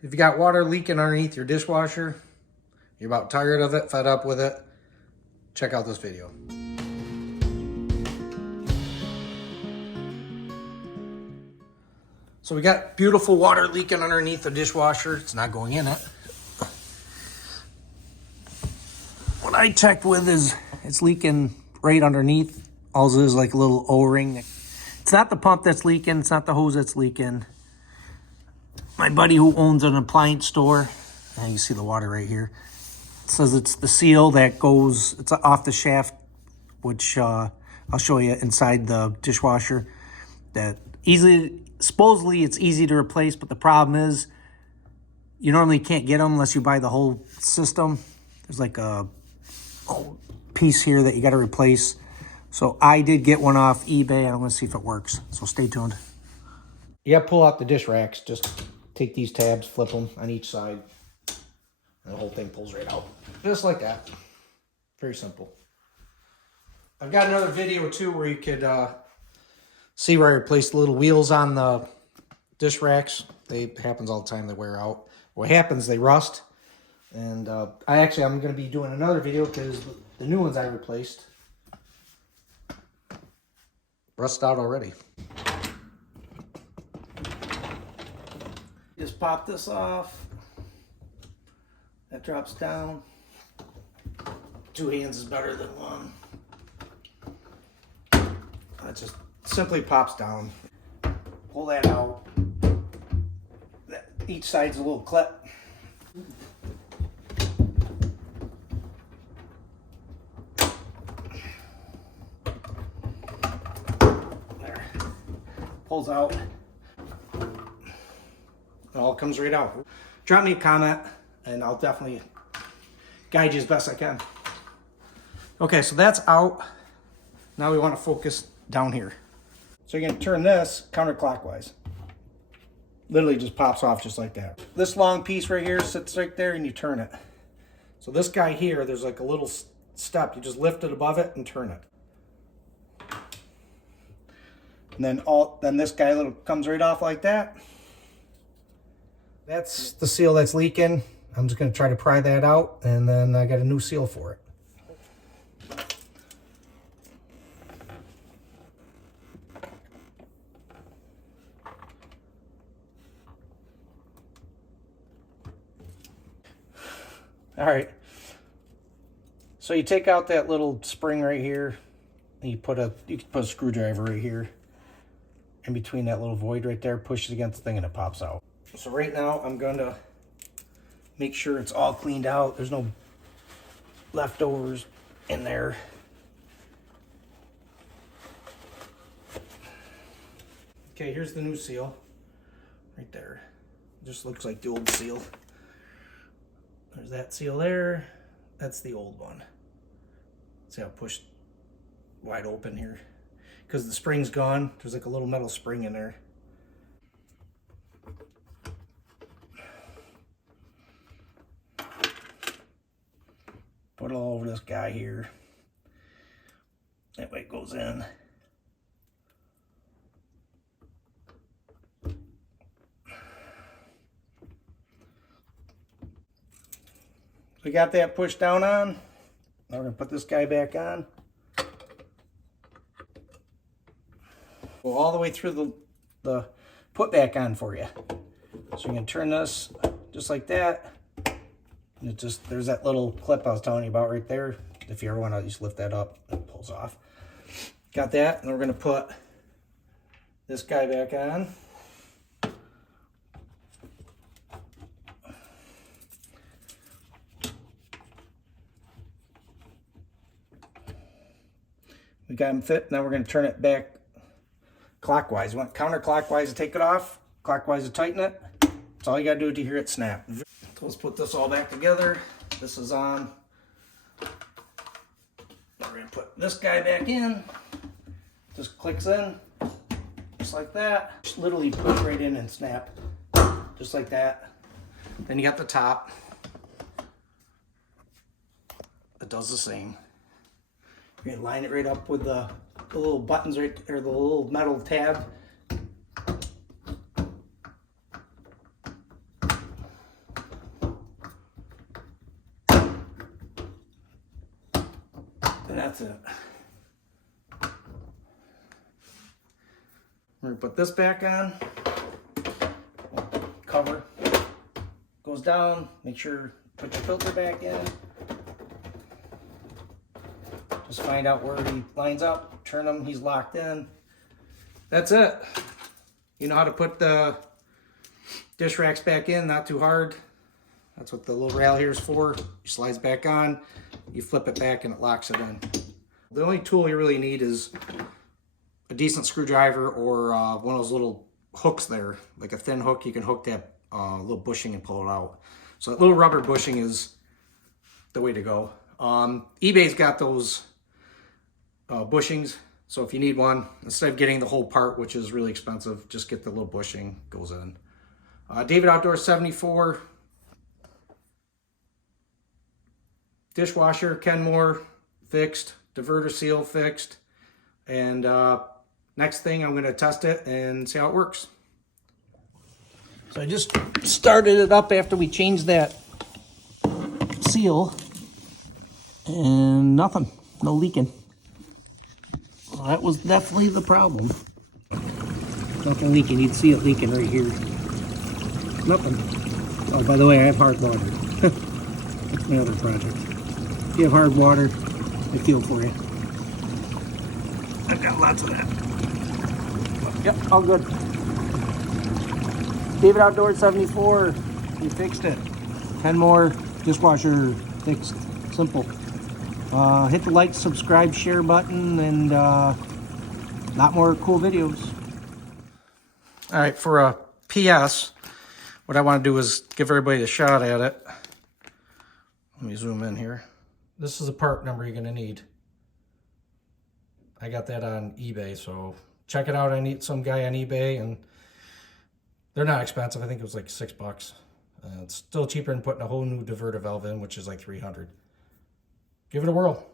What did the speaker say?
If you got water leaking underneath your dishwasher, you're about tired of it, fed up with it, check out this video. So we got beautiful water leaking underneath the dishwasher. It's not going in it. What I checked with is it's leaking right underneath. All it is like a little O-ring. It's not the pump that's leaking. It's not the hose that's leaking. My buddy who owns an appliance store, and you see the water right here, it says it's the seal that goes, it's off the shaft, which I'll show you inside the dishwasher. That supposedly it's easy to replace, but the problem is you normally can't get them unless you buy the whole system. There's like a piece here that you got to replace. So I did get one off eBay, and I'm going to see if it works. So stay tuned. You got to pull out the dish racks. Just take these tabs, flip them on each side, and the whole thing pulls right out. Just like that. Very simple. I've got another video too where you could see where I replaced the little wheels on the dish racks. It happens all the time. They wear out. What happens, they rust. And I'm going to be doing another video because the new ones I replaced rust out already. Just pop this off. That drops down. 2 hands is better than 1. That just simply pops down. Pull that out. Each side's a little clip. There. Pulls out. It all comes right out. Drop me a comment and I'll definitely guide you as best I can. Okay, so that's out. Now we want to focus down here. So you're going to turn this counterclockwise. Literally just pops off just like that. This long piece right here sits right there and you turn it. So this guy here, there's like a little step. You just lift it above it and turn it. And then this guy comes right off like that. That's the seal that's leaking. I'm just going to try to pry that out, and then I got a new seal for it. All right. So you take out that little spring right here, and you can put a screwdriver right here in between that little void right there, push it against the thing, and it pops out. So right now I'm going to make sure it's all cleaned out. There's no leftovers in there. Okay, here's the new seal right there. Just looks like the old seal. There's that seal there. That's the old one. See how I pushed wide open here? Because the spring's gone. There's like a little metal spring in there. Put it all over this guy here. That way it goes in. We got that pushed down on. Now we're going to put this guy back on. Go all the way through the put back on for you. So you're going to turn this just like that. And there's that little clip I was telling you about right there. If you ever want to just lift that up, it pulls off. Got that, and we're going to put this guy back on. We got him fit. Now we're going to turn it back clockwise. You want counterclockwise to take it off, clockwise to tighten it. That's all you got to do to hear it snap. So let's put this all back together. This is on. We're going to put this guy back in. Just clicks in, just like that. Just literally push right in and snap, just like that. Then you got the top. It does the same. You're going to line it right up with the little buttons right, or the little metal tab. that's it. We're gonna put this back on. Cover goes down. Make sure put your filter back in. Just find out where he lines up. Turn him. He's locked in. That's it. You know how to put the dish racks back in. Not too hard. That's what the little rail here is for. It slides back on. You flip it back and it locks it in. The only tool you really need is a decent screwdriver or one of those little hooks there, like a thin hook. You can hook that little bushing and pull it out. So that little rubber bushing is the way to go. eBay's got those bushings, so if you need one, instead of getting the whole part, which is really expensive, just get the little bushing, goes in. David Outdoors 74. Dishwasher, Kenmore fixed, diverter seal fixed, and next thing I'm going to test it and see how it works. So I just started it up after we changed that seal, and nothing, no leaking. Well, that was definitely the problem. Nothing leaking. You'd see it leaking right here. Nothing. Oh, by the way, I have hard water. That's my other project. If you have hard water, I feel for you. I've got lots of that. Yep, all good. David Outdoors 74, we fixed it. 10 more, dishwasher fixed. Simple. Hit the like, subscribe, share button, and lot more cool videos. All right, for a PS, what I want to do is give everybody a shot at it. Let me zoom in here. This is a part number you're going to need. I got that on eBay, so check it out. I need some guy on eBay, and they're not expensive. I think it was like $6. It's still cheaper than putting a whole new diverter valve in, which is like $300. Give it a whirl.